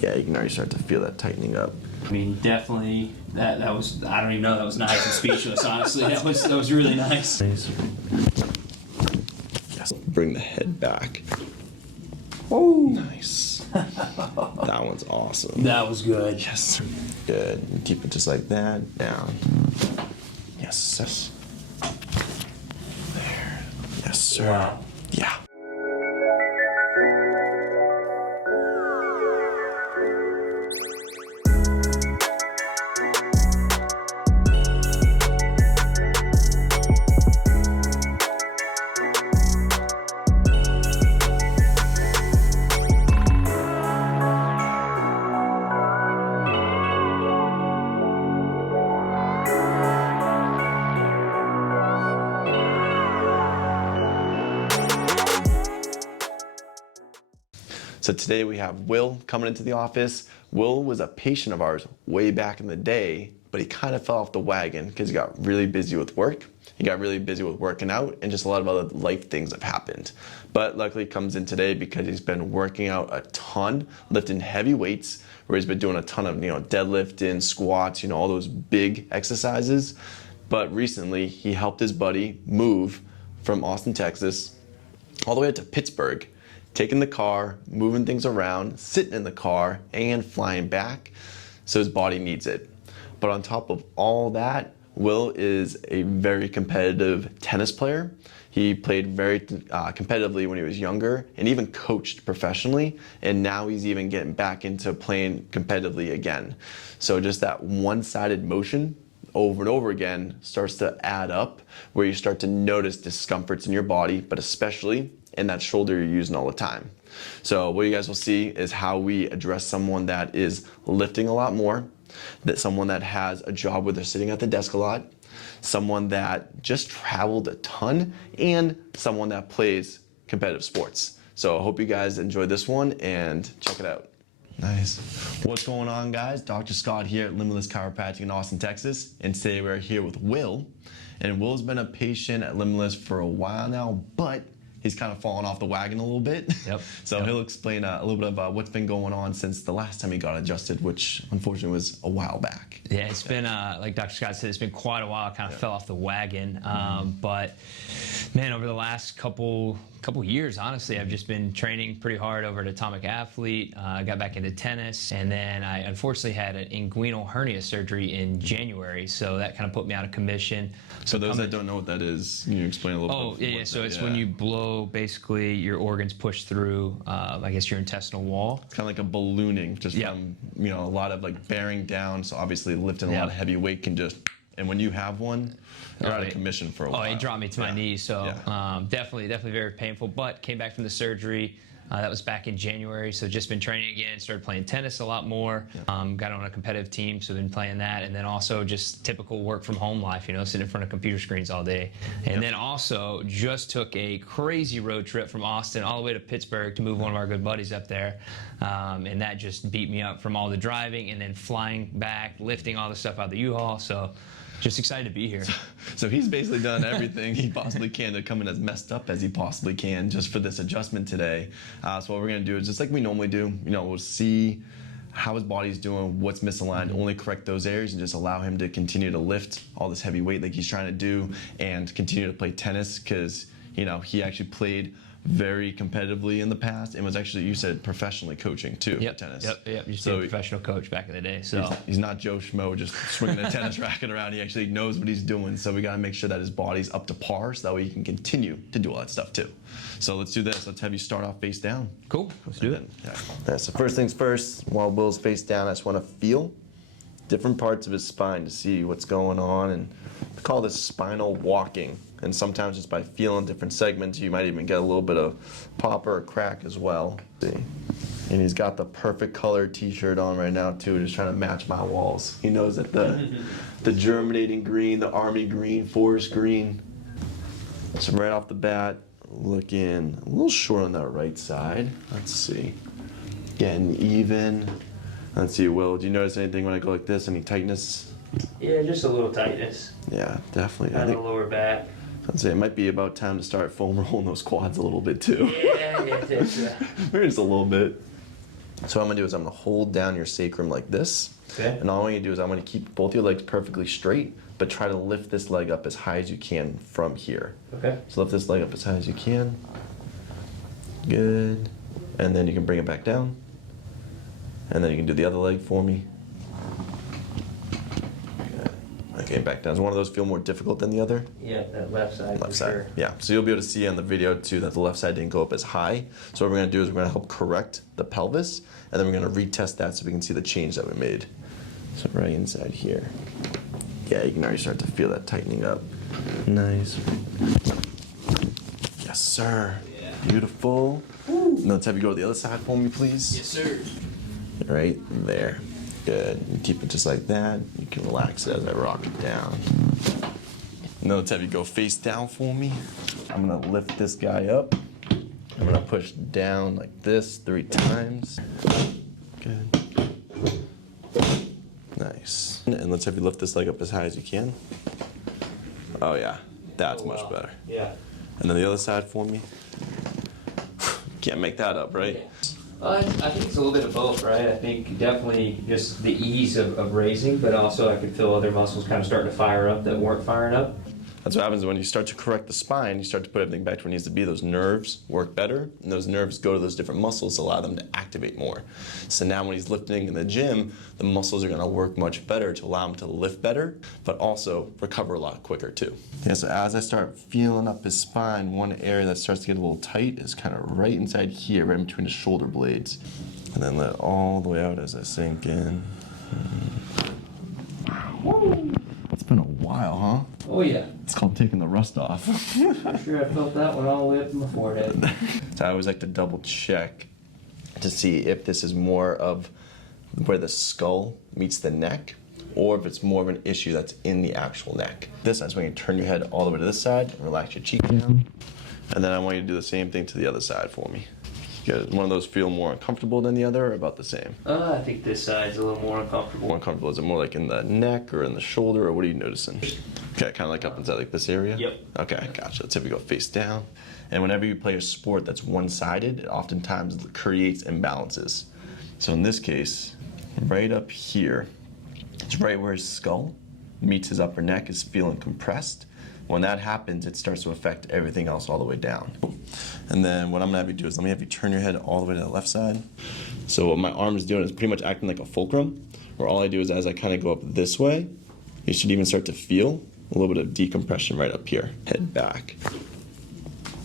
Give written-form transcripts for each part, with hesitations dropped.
Yeah, you can already start to feel that tightening up. I mean, definitely, that was, I don't even know, that was nice and speechless, honestly. That was really nice. Yes, bring the head back. Woo! Nice. That one's awesome. That was good. Yes. Good. And keep it just like that. Down. Yes. Yes. There. Yes, sir. Wow. Yeah. So today we have Will coming into the office. Will was a patient of ours way back in the day, but he kind of fell off the wagon because he got really busy with work. He got really busy with working out, and just a lot of other life things have happened. But luckily he comes in today because he's been working out a ton, lifting heavy weights, where he's been doing a ton of, deadlifting, squats, all those big exercises. But recently he helped his buddy move from Austin, Texas, all the way up to Pittsburgh, taking the car, moving things around, sitting in the car, and flying back. So his body needs it. But on top of all that, Will is a very competitive tennis player. He played very competitively when he was younger and even coached professionally. And now he's even getting back into playing competitively again. So just that one-sided motion over and over again starts to add up, where you start to notice discomforts in your body, but especially in that shoulder you're using all the time. So what you guys will see is how we address someone that is lifting a lot more, that someone that has a job where they're sitting at the desk a lot, someone that just traveled a ton, and someone that plays competitive sports. So I hope you guys enjoy this one and check it out. Nice. What's going on, guys? Dr. Scott here at Limitless Chiropractic in Austin, Texas, and today we're here with Will. And Will's been a patient at Limitless for a while now, but he's kind of fallen off the wagon a little bit. Yep. So he'll explain a little bit about what's been going on since the last time he got adjusted, which unfortunately was a while back. Yeah, it's been, like Dr. Scott said, it's been quite a while. Kind of fell off the wagon. But man, over the last couple years, honestly, I've just been training pretty hard over at Atomic Athlete. I got back into tennis, and then I unfortunately had an inguinal hernia surgery in January, so that kind of put me out of commission. So those that don't know what that is, can you explain a little bit? Yeah. So it's when you blow, basically your organs push through, I guess, your intestinal wall. It's kind of like a ballooning, just from a lot of like bearing down. So obviously lifting a lot of heavy weight can just, and when you have one, you're out of commission for a while. Oh, it dropped me to my knees, so definitely very painful. But came back from the surgery. That was back in January, so just been training again, started playing tennis a lot more, got on a competitive team, so been playing that, and then also just typical work from home life, sitting in front of computer screens all day. And then also just took a crazy road trip from Austin all the way to Pittsburgh to move one of our good buddies up there, and that just beat me up from all the driving and then flying back, lifting all the stuff out of the U-Haul, so just excited to be here. So he's basically done everything he possibly can to come in as messed up as he possibly can just for this adjustment today. So what we're going to do is just like we normally do, we'll see how his body's doing, what's misaligned, only correct those areas, and just allow him to continue to lift all this heavy weight like he's trying to do and continue to play tennis, because he actually played very competitively in the past and was actually, you said, professionally coaching too for tennis. Yep. Used to be a professional coach back in the day. So he's not Joe Schmo just swinging a tennis racket around. He actually knows what he's doing. So we got to make sure that his body's up to par, so that way he can continue to do all that stuff too. So let's do this. Let's have you start off face down. Cool. Let's do it. So first things first, while Will's face down, I just want to feel different parts of his spine to see what's going on, and we call this spinal walking. And sometimes just by feeling different segments, you might even get a little bit of pop or a crack as well. See? And he's got the perfect colored t-shirt on right now too, just trying to match my walls. He knows that the germinating green, the army green, forest green. So right off the bat, looking a little short on that right side. Let's see. Getting even. Let's see, Will, do you notice anything when I go like this? Any tightness? Yeah, just a little tightness. Yeah, definitely. On the lower back. I'd say it might be about time to start foam rolling those quads a little bit too. Yeah. Maybe just a little bit. So what I'm gonna do is I'm gonna hold down your sacrum like this. Okay. And all I'm gonna do is I'm gonna keep both your legs perfectly straight, but try to lift this leg up as high as you can from here. Okay. So lift this leg up as high as you can. Good. And then you can bring it back down. And then you can do the other leg for me. Good. Okay, back down. Does one of those feel more difficult than the other? Yeah, that left side. Left side. Sure. Yeah. So you'll be able to see on the video too that the left side didn't go up as high. So what we're gonna do is we're gonna help correct the pelvis, and then we're gonna retest that so we can see the change that we made. So right inside here. Yeah, you can already start to feel that tightening up. Nice. Yes, sir. Yeah. Beautiful. Now let's have you go to the other side for me, please. Yes, sir. Right there. Good. You keep it just like that. You can relax it as I rock it down. Now let's have you go face down for me. I'm gonna lift this guy up. I'm gonna push down like this 3 times. Good. Nice. And let's have you lift this leg up as high as you can. Oh yeah, that's much better. Yeah. And then the other side for me. Can't make that up, right? I think it's a little bit of both, right? I think definitely just the ease of raising, but also I could feel other muscles kind of starting to fire up that weren't firing up. That's what happens when you start to correct the spine, you start to put everything back to where it needs to be. Those nerves work better, and those nerves go to those different muscles to allow them to activate more. So now when he's lifting in the gym, the muscles are gonna work much better to allow him to lift better, but also recover a lot quicker too. Yeah, so as I start feeling up his spine, one area that starts to get a little tight is kind of right inside here, right in between the shoulder blades. And then let it all the way out as I sink in. It's been a while, huh? Oh yeah. It's called taking the rust off. I'm sure I felt that one all the way up to my forehead. So I always like to double check to see if this is more of where the skull meets the neck, or if it's more of an issue that's in the actual neck. This is when you turn your head all the way to this side and relax your cheek down. And then I want you to do the same thing to the other side for me. Good. One of those feel more uncomfortable than the other, or about the same? I think this side's a little more uncomfortable. More uncomfortable. Is it more like in the neck or in the shoulder, or what are you noticing? Okay, kind of like up inside like this area? Yep. Okay, gotcha. Let's have you go face down. And whenever you play a sport that's one-sided, it oftentimes creates imbalances. So in this case, right up here, it's right where his skull meets his upper neck is feeling compressed. When that happens, it starts to affect everything else all the way down. And then what I'm gonna have you do is let me have you turn your head all the way to the left side. So what my arm is doing is pretty much acting like a fulcrum, where all I do is as I kind of go up this way, you should even start to feel a little bit of decompression right up here. Head back.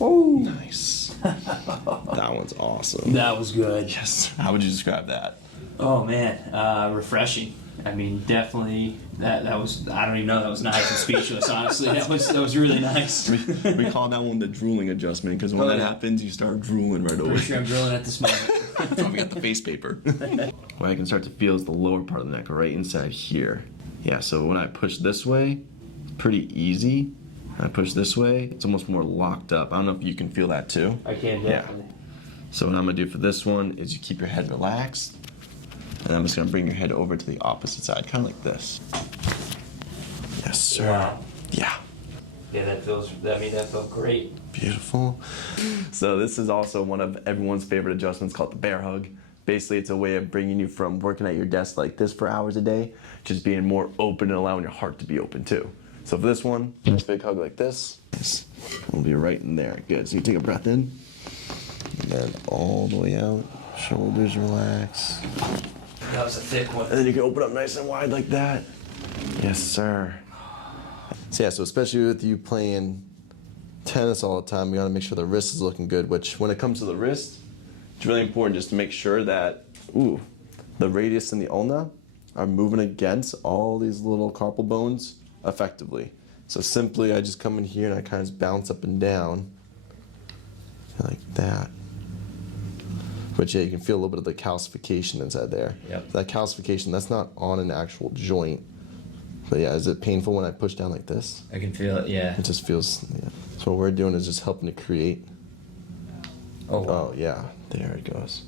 Oh, nice. That one's awesome. That was good. Yes. How would you describe that? Oh man, refreshing. I mean, definitely that was, I don't even know, that was nice and speechless, honestly. That was really nice. We call that one the drooling adjustment, because when that happens, you start drooling right away. Pretty sure I'm drooling at this moment. That's why we got the face paper. What I can start to feel is the lower part of the neck, right inside here. Yeah, so when I push this way, it's pretty easy. When I push this way, it's almost more locked up. I don't know if you can feel that too. I can, definitely. Yeah. So what I'm gonna do for this one is you keep your head relaxed, and I'm just gonna bring your head over to the opposite side, kind of like this. Yes, sir. Wow. Yeah. Yeah, that felt great. Beautiful. So this is also one of everyone's favorite adjustments called the bear hug. Basically, it's a way of bringing you from working at your desk like this for hours a day, just being more open and allowing your heart to be open too. So for this one, nice big hug like this. Yes. We'll be right in there. Good. So you take a breath in, and then all the way out. Shoulders relax. That was a thick one. And then you can open up nice and wide like that. Yes, sir. So yeah, so especially with you playing tennis all the time, you gotta make sure the wrist is looking good, which when it comes to the wrist, it's really important just to make sure that, the radius and the ulna are moving against all these little carpal bones effectively. So simply, I just come in here and I kind of bounce up and down like that. But yeah, you can feel a little bit of the calcification inside there. Yep. That calcification, that's not on an actual joint. But yeah, is it painful when I push down like this? I can feel it, yeah. It just feels, yeah. So what we're doing is just helping to create. Oh yeah, there it goes.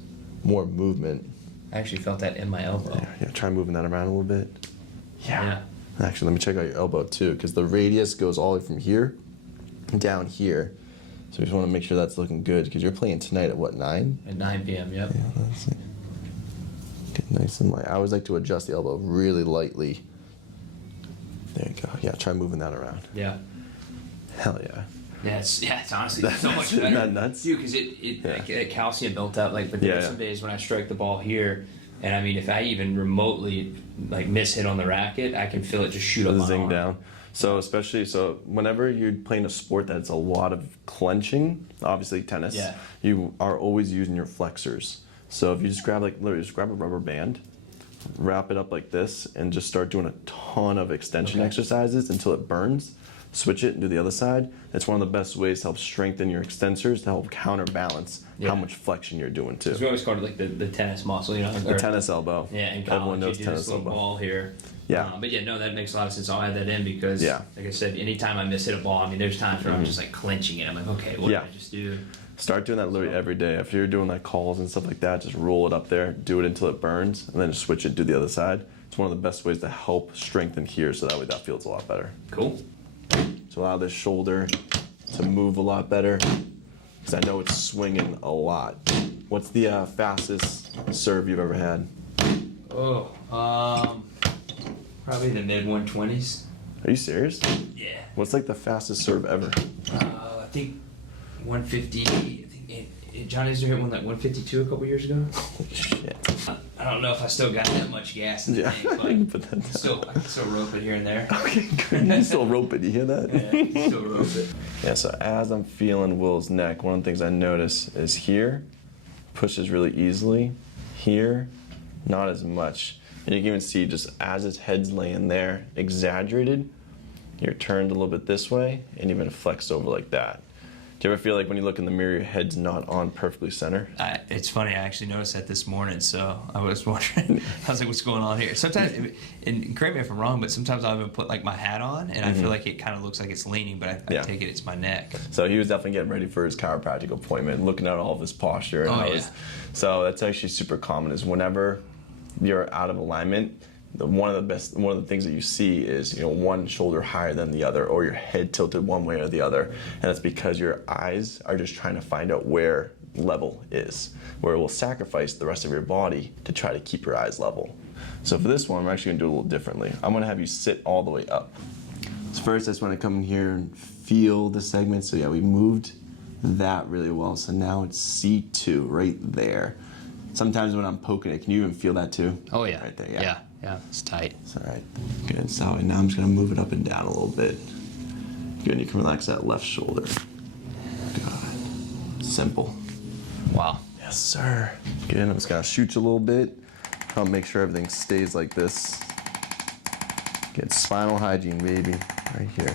More movement. I actually felt that in my elbow. Yeah, try moving that around a little bit. Yeah. Actually, let me check out your elbow too, because the radius goes all the way from here down here. So we just want to make sure that's looking good, because you're playing tonight at what, 9? At 9 p.m., yep. Yeah, let's see. Nice and light. I always like to adjust the elbow really lightly. There you go. Yeah, try moving that around. Yeah. Hell yeah. Yeah, it's honestly so much better. Not nuts. Dude, because like, that calcium built up. Like, but there are some days when I strike the ball here, and I mean, if I even remotely like miss hit on the racket, I can feel it just shoot up my arm. Down. So whenever you're playing a sport that's a lot of clenching, obviously tennis, you are always using your flexors. So if you just grab literally just grab a rubber band, wrap it up like this, and just start doing a ton of extension exercises until it burns. Switch it and do the other side. That's one of the best ways to help strengthen your extensors to help counterbalance how much flexion you're doing too. We always call it like the tennis muscle, The tennis elbow. Yeah, in college, everyone knows you do tennis this little elbow. ball here. Yeah. But yeah, no, that makes a lot of sense. I'll add that in because, like I said, anytime I miss hit a ball, I mean, there's times where I'm just like clenching it. I'm like, okay, what did I just do? Start doing that literally every day. If you're doing like calls and stuff like that, just roll it up there, do it until it burns, and then just switch it, do the other side. It's one of the best ways to help strengthen here, so that way that feels a lot better. Cool. To allow this shoulder to move a lot better, because I know it's swinging a lot. What's the fastest serve you've ever had? Oh, probably the mid 120s. Are you serious? Yeah. What's like the fastest serve ever? I think 150. I think John Isner hit one like 152 a couple years ago. Holy shit. I don't know if I still got that much gas in the tank, but I can put that down. I can still rope it here and there. Okay, good. You can still rope it. You hear that? Yeah, I can still rope it. Yeah, so as I'm feeling Will's neck, one of the things I notice is here, pushes really easily. Here, not as much. And you can even see just as his head's laying there, exaggerated, you're turned a little bit this way and even flexed over like that. Do you ever feel like when you look in the mirror, your head's not on perfectly center? It's funny, I actually noticed that this morning, so I was wondering, I was like, what's going on here? Sometimes, and correct me if I'm wrong, but sometimes I'll even put like my hat on, and I feel like it kind of looks like it's leaning, but I take it, it's my neck. So he was definitely getting ready for his chiropractic appointment, looking at all of his posture. And so that's actually super common, is whenever you're out of alignment, one of the things that you see is one shoulder higher than the other, or your head tilted one way or the other, and that's because your eyes are just trying to find out where level is, where it will sacrifice the rest of your body to try to keep your eyes level. So for this one, we're actually gonna do it a little differently. I'm gonna have you sit all the way up. So first, I just want to come in here and feel the segment. So yeah, we moved that really well. So now it's C2 right there. Sometimes when I'm poking it, can you even feel that too? Oh yeah. Right there, Yeah, it's tight. It's all right. Good. So now I'm just gonna move it up and down a little bit. Good. You can relax that left shoulder. Good. Simple. Wow. Yes, sir. Good. I'm just gonna shoot you a little bit. I'll make sure everything stays like this. Get spinal hygiene, baby, right here.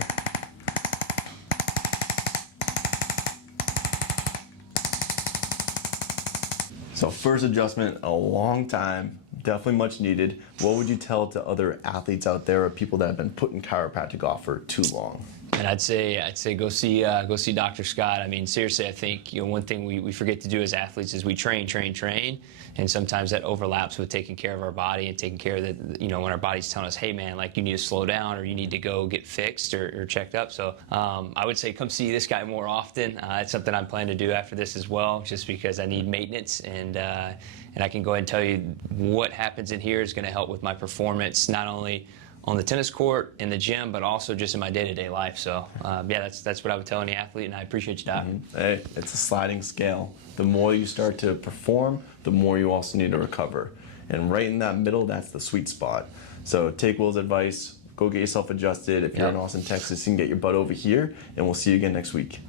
So first adjustment, a long time, definitely much needed. What would you tell to other athletes out there or people that have been putting chiropractic off for too long? And I'd say go see Dr. Scott. I mean, seriously, I think one thing we forget to do as athletes is we train, and sometimes that overlaps with taking care of our body and taking care of when our body's telling us, hey man, like you need to slow down or you need to go get fixed or checked up. So I would say come see this guy more often. It's something I'm planning to do after this as well, just because I need maintenance and I can go ahead and tell you what happens in here is going to help with my performance, not only on the tennis court, in the gym, but also just in my day-to-day life. So that's what I would tell any athlete, and I appreciate you, Doc. Hey, it's a sliding scale. The more you start to perform, the more you also need to recover. And right in that middle, that's the sweet spot. So take Will's advice, go get yourself adjusted. If you're in Austin, Texas, you can get your butt over here, and we'll see you again next week.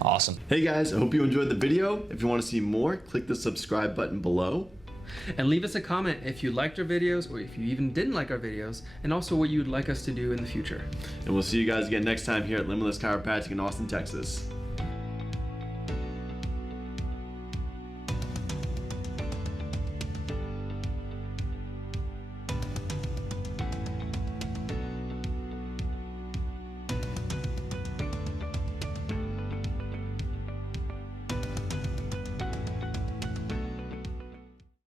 Awesome. Hey guys, I hope you enjoyed the video. If you want to see more, click the subscribe button below. And leave us a comment if you liked our videos or if you even didn't like our videos, and also what you'd like us to do in the future. And we'll see you guys again next time here at Limitless Chiropractic in Austin, Texas.